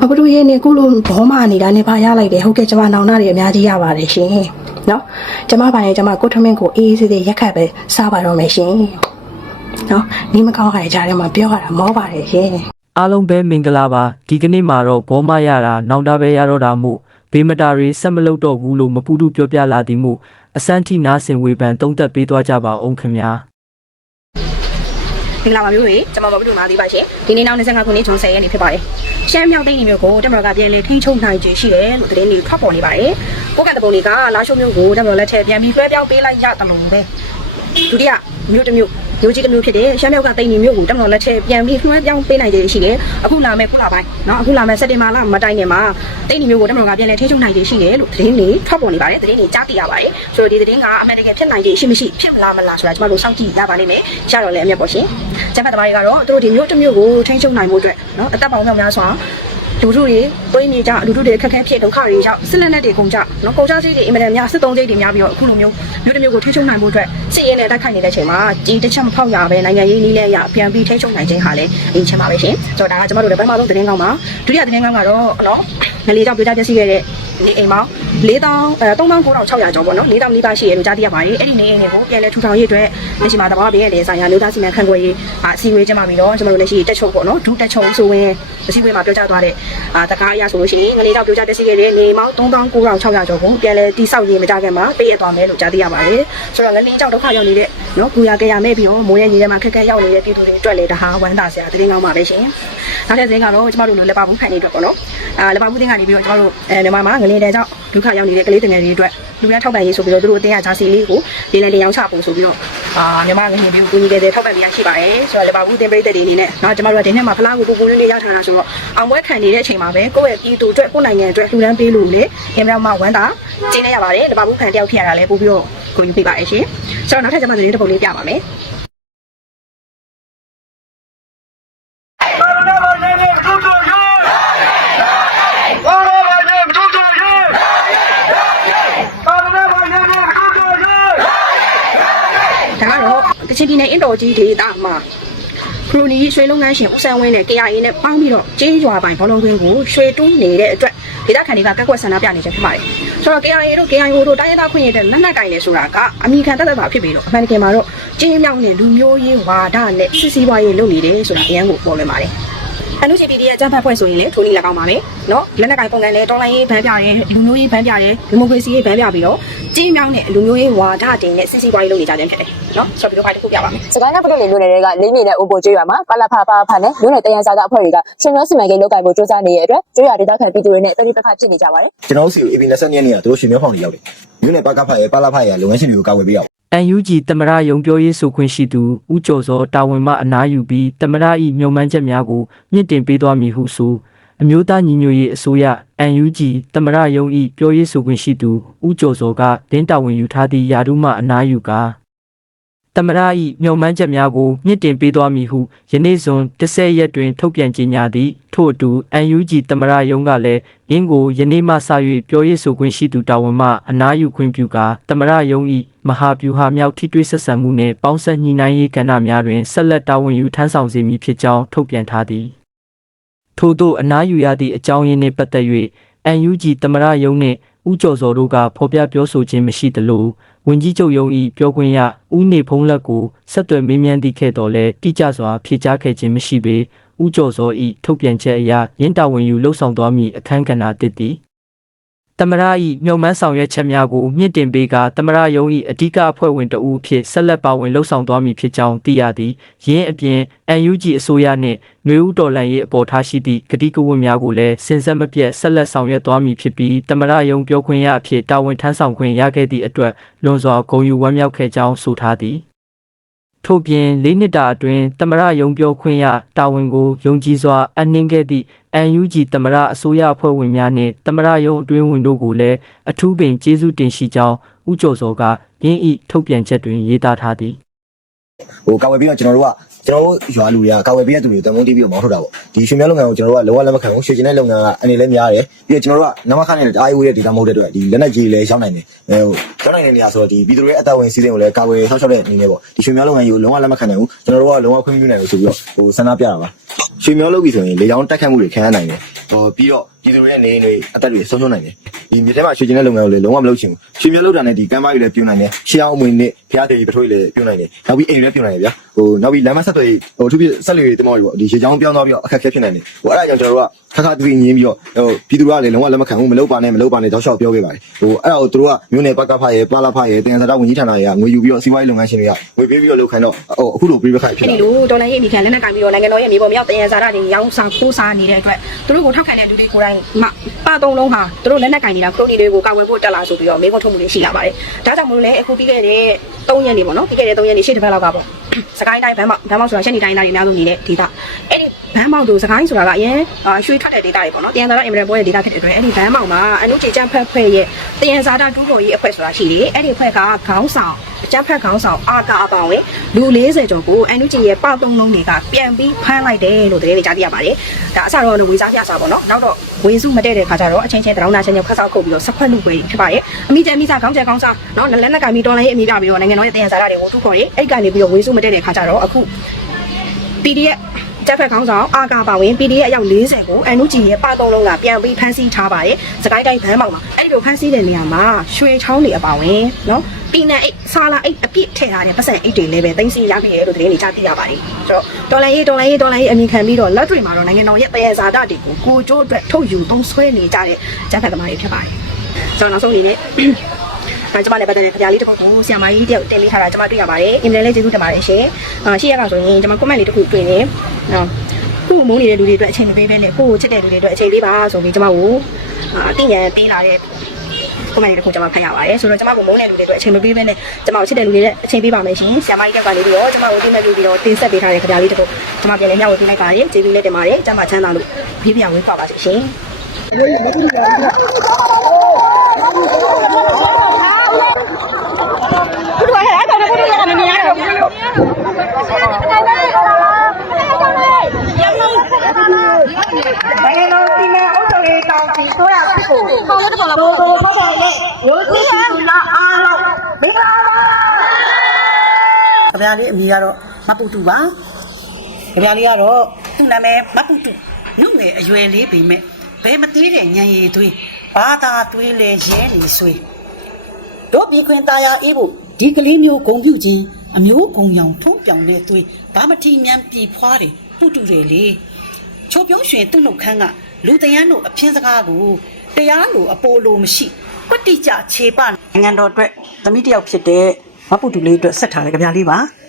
ဘဘတို့ရဲ့နေကုလို့ဘောမနေတာနေပါရလိုက်တယ်ဟုတ်ကဲ့ကျွန်မနောင်နာတွေအများကြီးရပါတယ်ရှင်နော်ကျွန်မပါရင်ကျွန်မကိုထမင်းကိုအေးအေးဆေးဆေးရက်ခတ်ပဲစားပါတော့မယ်ရှင်နော်နေမကောင်းရတဲ့ကြားထဲမှာပြောရတာမောပါတယ်ရှင်အားလုံးပဲမင်္ဂလာပါဒီကနေ့မှာတော့ဘောမရတာနောင်တပဲရတော့တာမို့ဘေးမတာတွေဆက်မလုပ်တော့ဘူးလို့မပူတူပြောပြလာသည်မို့အစမ်းထိနားဆင်ဝေဖန်တုံးသက်ပေးသွားကြပါအောင်ခင်ဗျာ မင်္ဂလာပါမျိုးတွေကျွန်မမဘဒုမာသေးပါရှင်ဒီနေ့နောက်25ခုနှစ်ဂျွန်10ရက်နေ့ဖြစ်ပါတယ်ရှမ်းမြောက်သိန်းနေမျိုးကိုတက်မတော်ကပြန်လဲထိန်းချုပ်နိုင်ခြင်းရှိတယ်လို့သတင်းတွေထွက်ပေါ်နေပါတယ်ကိုကံတပုံတွေကလာရှုံမျိုးကိုတက်မတော်လက်ထက်ပြန်ပြီးလွှဲပြောင်းပေးလိုက်ရတယ်လို့ပဲဒုတိယမျိုးတစ်မျိုး ရိုးကြီးတစ်မျိုးဖြစ်တယ်ရှမ်းမြောက်ကတိမ်ကြီးမျိုးကိုတမတော်လက်ထက်ပြန်ပြီးနှွှဲပြောင်းပေးနိုင်တယ်ရှိတယ်အခုလာမဲ့ခုလာပိုင်းနော်အခုလာမဲ့စက်တင်ဘာလမတိုင်ခင်မှာတိမ်ကြီးမျိုးကိုတမတော်ကပြန်လဲထိချုပ်နိုင်တယ်ရှိတယ်လို့သတင်းတွေထွက်ပေါ်နေပါတယ်သတင်းတွေကြားသိရပါတယ်ဆိုတော့ဒီသတင်းကအမှန်တကယ်ဖြစ်နိုင်တယ်ရှိမရှိဖြစ်မလားမလားဆိုတာကျွန်တော်တို့စောင့်ကြည့်ရပါလိမ့်မယ်ရတော့လည်းအမြတ်ပေါ့ရှင်ဂျပန်သမားတွေကတော့သူတို့ဒီမျိုးတစ်မျိုးကိုထိချုပ်နိုင်မှုအတွက်နော်အသက်ပေါင်းများများစွာ လူထုတွေတွေးနေကြလူထုတွေခက်ခဲဖြစ်ဒုက္ခတွေရောက်စစ်လက်နက်တွေကုန်ကြနော်ကုန်ကြစိတ်တွေအင်မတန်များစစ်သုံးစိတ်တွေများပြီးတော့အခုလိုမျိုးမျိုးတစ်မျိုးကိုထိန်းချုပ်နိုင်မှုအတွက်စစ်ရဲနဲ့တိုက်ခိုက်နေတဲ့အချိန်မှာကြီးတစ်ချက်မဖောက်ရပဲနိုင်ငံရေးနည်းနဲ့ရပြန်ပြီးထိန်းချုပ်နိုင်ခြင်းဟာလည်းအရင်ချင်းပါပဲရှင်ဆိုတော့ဒါကကျွန်တော်တို့လည်းပထမဆုံးသတင်းကောင်းပါဒုတိယသတင်းကောင်းကတော့နော်ငလေးကြောင့်ပြောကြပြစီခဲ့တဲ့နေအိမ်ပေါင်း 4000အဲ3900ကျော်ပေါ့နော်4000နီးပါးရှိရလို့ကြားသိရပါတယ်အဲ့ဒီနေအိမ်တွေကိုပြန်လဲထူထောင်ရေးအတွက်လက်ရှိမှာတဘာပေးရတဲ့ဆိုင်ရာမျိုးသားစီမံခန့်ခွဲရေးအစီအဝေးကျင်းပပြီးတော့ကျွန်တော်တို့လက်ရှိတက်ချုပ်ပေါ့နော်ဒုတက်ချုပ်ဆိုဝင်အစီအဝေးမှာပြောကြားသွားတဲ့အာတကားအရဆိုလို့ရှိရင်ငလေးကြောင့်ပြောကြားတက်စီခဲ့တဲ့နေအိမ်ပေါင်း3900ကျော်ကိုပြန်လဲတိဆောက်ရေးမကြခင်မှာပေးရသွားမယ်လို့ကြားသိရပါတယ်ဆိုတော့ငလေးကြောင့်ဒုက္ခရောက်နေတဲ့နော်ကူရကြရမဲ့ပြီးတော့မိုးရဲ့ရေထဲမှာခက်ခဲရောက်နေတဲ့ပြည်သူတွေအတွက်လည်းဒါဟာဝမ်းသာစရာသတင်းကောင်းပါပဲရှင်နောက်တဲ့သတင်းကတော့ကျွန်တော်တို့လက်ပါဘူးခိုင်နေအတွက်ပေါ့နော်အာလက်ပါဘူးတင်းကနေပြီးတော့ကျွန်တော်တို့အဲမြန်မာမှာငလေးတဲ့ကြောင့်ဒုက္ခရောက်နေတဲ့ကလေးတငယ်တွေအတွက်လူများထောက်ပံ့ရေးဆိုပြီးတော့သူတို့အတင်းရဂျာစီလေးကိုဒီလည်းတင်ရောက်ချဖို့ဆိုပြီးတော့အာမြန်မာငယ်မျိုးကိုကြီးတဲ့ထောက်ပံ့ပေးရရှိပါတယ်ဆိုတော့လက်ပါဘူးတင်ပရိသတ်တွေအနေနဲ့နော်ကျွန်တော်တို့ကဒီနေ့မှာဖလားကိုပူပူလေးလေးရထားတာဆိုတော့အောင်ပွဲခံနေတဲ့အချိန်မှာပဲကိုယ့်ရဲ့ပြည်သူအတွက်ကိုယ့်နိုင်ငံအတွက်လှူဒန်းပေးလို့လေအင်မတန်မှဝမ်းသာကျင်းနေရပါတယ်လက်ပါဘူးခံတယောက်ဖြစ်ရတာလည်းပို့ပြီးတော့ကိုကြီးပြပါရဲ့ရှင်ဆိုတော့နောက်ထပ်ကျွန်မသတင်းတစ်ပုဒ်လေးပြပါမယ် ပါရမနဲ့နဲ့တူတူရေပါရမနဲ့တူတူရေပါရမနဲ့နဲ့တူတူရေ ဒါကတော့ကချင် ပြည်နယ်အင်တော်ကြီးဒေသမှာခရိုနီရွှေလုပ်ငန်းရှင်ဦးဆန်းဝင်းနဲ့ KIA နဲ့ပေါင်းပြီးတော့ကျေးရွာပိုင်ဘောလုံးကွင်းကိုရွှေတူးနေတဲ့အတွက်ဒေသခံတွေကကက်ကွက်ဆန္ဒပြနေကြဖြစ်ပါတယ်။ဆိုတော့ KIA တို့ KIO တို့တိုင်းရင်းသားခွင့်ရတဲ့လက်နက်ကင်နေဆိုတာကအမိခံတတ်တတ်ပါဖြစ်ပြီးတော့အမှန်တကယ်မှာတော့ကျေးမြောက်နဲ့လူမျိုးရေးဝါဒနဲ့စစ်စီးပွားရေးလုပ်နေတယ်ဆိုတာအရန်ကိုပေါ်လွင်ပါတယ်။ အနုရှင်ပြည်ရဲ့အကြမ်းဖက်ဖွဲ့ဆိုရင်လည်းထိုးနည်း၎င်းပါပဲ။နော်လက်နက်ကင်ပုံကန်လည်းတော်လိုင်းရေးဗန်းပြရဲလူမျိုးရေးဗန်းပြရဲဒီမိုကရေစီရေးဗန်းပြပြီးတော့ကြင်းမြောင်းတဲ့လူမျိုးရေးဝါဒတင်တဲ့စစ်စီးပွားရေးလုပ်နေကြခြင်းဖြစ်တယ်။နော်ဆိုတော့ဒီလိုပိုင်းတစ်ခုပြပါမယ်။စကိုင်းနဲ့ပုဒ်လေးမျိုးနယ်တွေကလိမ့်နေတဲ့အိုပိုကျွေးရွာမှာပလဖာပါဖာနဲ့မျိုးနယ်တယန်စာကအဖွဲ့တွေကရှင်ရောစီမံကိန်းလုပ်ကိုင်ဖို့စ조사နေတဲ့အတွက်ကျွေးရွာဒေသခံပြည်သူတွေနဲ့တတိပခဖြစ်နေကြပါတယ်။ကျွန်တော်တို့စီကို AB 20ရက်နေ့ကတို့ရှင်မျိုးဖောင်တွေရောက်တယ်။မျိုးနယ်ပကဖာရဲ့ပလဖာရဲ့လုပ်ငန်းရှင်တွေကိုကာဝယ်ပေးရအောင် UNG တမရယုံပြောရေးဆိုခွင့်ရှိသူဦးကျော်စောတာဝန်မှအနားယူပြီးတမရဤမြုံမှန်းချက်များကိုမြင့်တင်ပေးသွားမည်ဟုဆိုအမျိုးသားညီညွတ်ရေးအစိုးရ UNG တမရယုံဤပြောရေးဆိုခွင့်ရှိသူဦးကျော်စောကတင်းတာဝန်ယူထားသည့်ယာတုမှအနားယူကာ တမရဤမြုံမှန်းချက်များကိုမြင့်တင်ပေးသွားမည်ဟုယနေ့စွန်10ရက်တွင်ထုတ်ပြန်ကြေညာသည်ထို့အတူ UNG တမရယုံကလည်းရင်းကိုယနေ့မှစ၍ပြောရေးဆိုခွင့်ရှိသူတာဝန်မှအနားယူခွင့်ပြုကာတမရယုံဤမဟာဗျူဟာမြောက်ထိတွေ့ဆက်ဆံမှုနှင့်ပေါင်းစပ်ညှိနှိုင်းရေးကဏ္ဍများတွင်ဆက်လက်တာဝန်ယူထမ်းဆောင်စေမည်ဖြစ်ကြောင်းထုတ်ပြန်ထားသည်ထို့သောအနားယူရသည့်အကြောင်းရင်းနှင့်ပတ်သက်၍ UNG တမရယုံနှင့်ဦးကျော်စောတို့ကဖော်ပြပြောဆိုခြင်းမရှိသလို ဝင်ကြီးချုပ်ယုံ၏ပြောခွင့်ရဦးနေဖုံးလက်ကိုဆက်သွယ်မေးမြန်းသည့်ခဲ့တော်လဲတိကျစွာဖြေကြားခဲ့ခြင်းမရှိပေဦးကျော်စော၏ထုတ်ပြန်ချက်အရရင်းတာဝန်ယူလှုပ်ဆောင်သွားမည့်အခမ်းကဏ္ဍတစ်သည် တမရဤမြုံမှန်းဆောင်ရွက်ချက်များကိုမြင့်တင်ပေးကတမရယုံဤအဓိကအဖွဲ့ဝင်တဦးအဖြစ်ဆက်လက်ပါဝင်လှုပ်ဆောင်သွားမည်ဖြစ်ကြောင်းသိရသည်။ယင်းအပြင် UNG အစိုးရနှင့်နှွေဦးတော်လှန်ရေးအပေါ်ထားရှိသည့်ကတိကဝတ်များကိုလည်းစင်ဆက်မပြတ်ဆက်လက်ဆောင်ရွက်သွားမည်ဖြစ်ပြီးတမရယုံပြောခွင့်ရအဖြစ်တာဝန်ထမ်းဆောင်ခွင့်ရခဲ့သည့်အတွက်လွန်စွာဂုဏ်ယူဝမ်းမြောက်ခဲ့ကြောင်းဆိုထားသည်။ ထို့ပြင်လေးနှစ်တာအတွင်းတမရယုံပြောခွင့်ရတာဝန်ကိုယုံကြည်စွာအနှင်းခဲ့သည့် UNG တမရအစိုးရအဖွဲ့ဝင်များနှင့်တမရယုံအတွင်းဝင်တို့ကိုလည်းအထူးပင်ကျေးဇူးတင်ရှိကြောင်းဦးကျော်စောကရင်းဤထုတ်ပြန်ချက်တွင်ရေးသားထားသည်။ဟိုကာဝယ်ပြီးတော့ကျွန်တော်တို့ကကျွန်တော်တို့ရွာလူတွေကကာဝယ်ပြီးတဲ့သူတွေကိုတမုံတီးပြီးတော့မောင်းထုတ်တာပေါ့။ဒီရွှေမြောင်းလုပ်ငန်းကိုကျွန်တော်တို့ကလောကလက်မခံဘူး။ရွှေကျင်တဲ့လုပ်ငန်းကအနေလည်းများတယ်။ပြီးတော့ကျွန်တော်တို့ကနမခနဲ့တအားဝေးတဲ့ဒေတာမဟုတ်တဲ့အတွက်ဒီလက်နက်ကြီးလည်းရောက်နိုင်တယ်။အဲဟိုခ ရောက်နိုင်တဲ့နေရာဆိုတော့ဒီပြည်သူတွေရဲ့အသက်ဝင်စီးစိမ်ကိုလည်းကာဝယ်ဆောက်ရှောက်တဲ့အနေနဲ့ပေါ့ဒီရွှေမြောင်းလုပ်ငန်းကြီးကိုလုံးဝလက်မခံနိုင်ဘူးကျွန်တော်တို့ကလုံးဝခွင့်မပြုနိုင်ဘူးဆိုပြီးတော့ဟိုဆန္ဒပြတာပါရွှေမြောင်းလုပ်ပြီဆိုရင်လေကြောင်းတက်ခတ်မှုတွေခံရနိုင်တယ်ဟိုပြီးတော့ပြည်သူတွေရဲ့နေအိမ်တွေအသက်တွေဆုံးရှုံးနိုင်တယ်ဒီမြေထဲမှာရွှေကျင်တဲ့လုပ်ငန်းကိုလည်းလုံးဝမလုပ်ချင်ဘူးရွှေမြောင်းလုပ်တာနဲ့ဒီကမ်းပါးတွေလည်းပြုံနိုင်တယ်ရှေးအောင်အမွေနဲ့ဖျားတွေပထွေးလည်းပြုံနိုင်တယ်နောက်ပြီးအိမ်တွေလည်းပြုံနိုင်တယ်ဗျာဟိုနောက်ပြီးလမ်းမဆက်တွေဟိုသူပြဆက်လေတွေတမောတွေပေါ့ဒီရေချောင်းပြောင်းသွားပြီးတော့အခက်အခဲဖြစ်နိုင်တယ်ဟိုအဲ့ဒါကြောင့်ကျွန်တော်တို့ကခက်ခါသတိညင်းပြီးတော့ဟိုပြည်သူတွေကလည်းလုံးဝလက်မခံဘူးမလုပ်ပါနဲ့မလုပ်ပါနဲ့တောက်လျှောက်ပြောခဲ့ပါတယ်ဟိုအဲ့ဒါကိုသူတို့ကမြို့နယ်ပကဖရဲ့ပလာဖရဲ့တင်စားတာဝန်ကြီးဌာနရဲ့ငွေယူပြီးတော့စီးပွားရေးလုပ်ငန်းရှင်တွေကငွေပေးပြီးတော့လုပ်ခိုင်းတော့ဟိုအခုလိုပြေးပခိုက်ဖြစ်အဲ့လာဒီလိုတော်လိုင်းရေးအမိခံလက်နက်ကင်ပြီးတော့နိုင်ငံတော်ရဲ့မြေပေါ်မြောက်တယံဇာတာတွေရောင်းစားပိုးစားနေတဲ့အတွက်သူတို့ကိုထောက်ခံတဲ့လူတွေကိုယ်တိုင်မှပသုံးလုံးဟာသူတို့လက်နက်ကင်နေတာခရိုနီတွေကိုကာဝယ်ဖို့တက်လာဆိုပြီးတော့မေးခွန်းထုတ်မှုတွေရှိလာပါတယ်။ဒါကြောင့်မလို့လဲအခုပြီးခဲ့တဲ့3ရက်နေပေါ့နော်ပြီးခဲ့တဲ့3ရက်နေရှေ့တစ်ပတ်လောက်ကပေါ့စကိုင်းတိုင်းဘန်းမောက်ဘန်းမောက်ဆိုတာရှက်နေတိုင်းသားတွေအများဆုံးနေတဲ့ဒေသအဲ့ဒီ ဘန်းမောက်တို့စကိုင်းဆိုတာကအရင်ရွှေထွက်တဲ့ဒေသတွေပေါ့နော်တယံဇာတာအင်မတန်ပွဲတဲ့ဒေသဖြစ်တဲ့အတွက်အဲ့ဒီဘန်းမောက်မှာအနုကြေချမ်းဖက်ဖွဲ့ရဲ့တယံဇာတာတူးတော်ရေးအဖွဲ့ဆိုတာရှိတယ်အဲ့ဒီအဖွဲ့ကခေါင်းဆောင်အချမ်းဖက်ခေါင်းဆောင်အာကာအပောင်ဝင်လူ40ကျော်ကိုအန်နုကြေရဲ့ပသုံးလုံးတွေကပြန်ပြီးဖမ်းလိုက်တယ်လို့သတင်းတွေကြားသိရပါတယ်ဒါအစတော့ဝေစားပြစားပေါ့နော်နောက်တော့ဝေစုမတည့်တဲ့ခါကျတော့အချင်းချင်းတရောင်းနာချင်းချင်းခက်ဆောက်ခုတ်ပြီးတော့ဆက်ခွက်လူပွဲဖြစ်ပါတယ်အမိကျအမိစားခေါင်းကျဲခေါင်းစားနော်လက်နက်ကင်ပြီးတော်လိုင်းရေးအမိပြပြီးတော့နိုင်ငံတော်ရဲ့တယံဇာတာတွေကိုထုခေါ်ရေးအဲ့ကနေပြီးတော့ဝေစုမတည့်တဲ့ခါကျတော့အခု PDF တက်ဖက်ခေါင်းဆောင်အာကာပါဝင် PDF အယောက်40ကိုအန်နုဂျီရဲ့ပသုံးလုံးကပြန်ပြီးဖမ်းဆီးထားပါတယ်။စကိုင်းတိုင်းဘန်းမောင်မှာအဲ့ဒီလိုဖမ်းဆီးတဲ့နေရာမှာရွှေချောင်းတွေအပါဝင်နော်ပီနန်အိတ်ဆာလာအိတ်အပြည့်ထည့်ထားတဲ့ပတ်စံအိတ်တွေလည်းပဲသိမ်းဆည်းရပြီလေလို့သတင်းတွေကြားသိရပါတယ်။ဆိုတော့တော်လိုင်းရေးတော်လိုင်းရေးတော်လိုင်းရေးအမိခံပြီးတော့လက်တွေမှာတော့နိုင်ငံတော်ရဲ့တရေဇာတာတွေကိုကိုကျိုးအတွက်ထုတ်ယူသုံးဆွဲနေကြတဲ့ဂျက်ဖက်သမားတွေဖြစ်ပါတယ်။ဆိုတော့နောက်ဆုံးအနေနဲ့ အဲကျမလည်းပတ်သက်တဲ့ခပြလေးတစ်ခုကိုဆီယမာကြီးတယောက်တင်ပေးထားတာကျမတွေ့ရပါတယ်အင်မတန်လေးကျေးဇူးတင်ပါတယ်ရှင်အာရှိရကဆိုရင်ကျမ comment လေးတစ်ခုတွေ့နေနော်ကို့မုန်းနေတဲ့လူတွေအတွက်အချိန်မပေးဘဲနဲ့ကို့ကိုချစ်တဲ့လူတွေအတွက်အချိန်ပေးပါဆိုပြီးကျမကိုအာအသိဉာဏ်ပေးလာတဲ့ comment လေးတစ်ခုကျမဖတ်ရပါတယ်ဆိုတော့ကျမကိုမုန်းတဲ့လူတွေအတွက်အချိန်မပေးဘဲနဲ့ကျမကိုချစ်တဲ့လူတွေနဲ့အချိန်ပေးပါမယ်ရှင်ဆီယမာကြီးတက်ကနေပြီးတော့ကျမကိုတိမဲ့ပြီးတော့တင်ဆက်ပေးထားတဲ့ခပြလေးတစ်ခုကျမပြန်လည်မျှဝေပေးလိုက်ပါတယ်ကျေးဇူးလေးတင်ပါတယ်ကျမချမ်းသာလို့ဘေးပြဝေးခွာပါစေရှင် နိုင်ငံတော်စီမံအုပ်ချုပ်ရေးကောင်စီဆိုရဖြစ်ကိုပေါ်လို့ပေါ်လို့ပေါ်ပေါ်ပေါ်နဲ့ရိုးစီစီလာအားလုံးမင်္ဂလာပါ။ကြပြလေးအမည်ကတော့မပူတူပါ။ကြပြလေးကတော့သူ့နာမည်မပူတူ။နုငယ်အရွယ်လေးပေမဲ့ဘယ်မသေးတဲ့ညံရည်သွေးဘာသာသွေးလဲရဲနေဆွေ။တို့ပြီးခွင်ตาရအေးဖို့ ဒီကလေးမျိုးဂုံပြုတ်ခြင်းအမျိုးဂုံရောင်ထုံးပြောင်တဲ့သွေးဘာမထီမြန်ပြီဖွားတယ်ပူတူတယ်လေ။ချိုးပြုံးရွှင်သူ့နှုတ်ခမ်းကလူတရန်တို့အဖင်းစကားကိုတရားလိုအပိုလိုမရှိကွတ်တိကြခြေပနိုင်ငံတော်အတွက်သမီးတစ်ယောက်ဖြစ်တဲ့မပူတူလေးအတွက်ဆက်ထားတယ်ကြပြလေးပါ။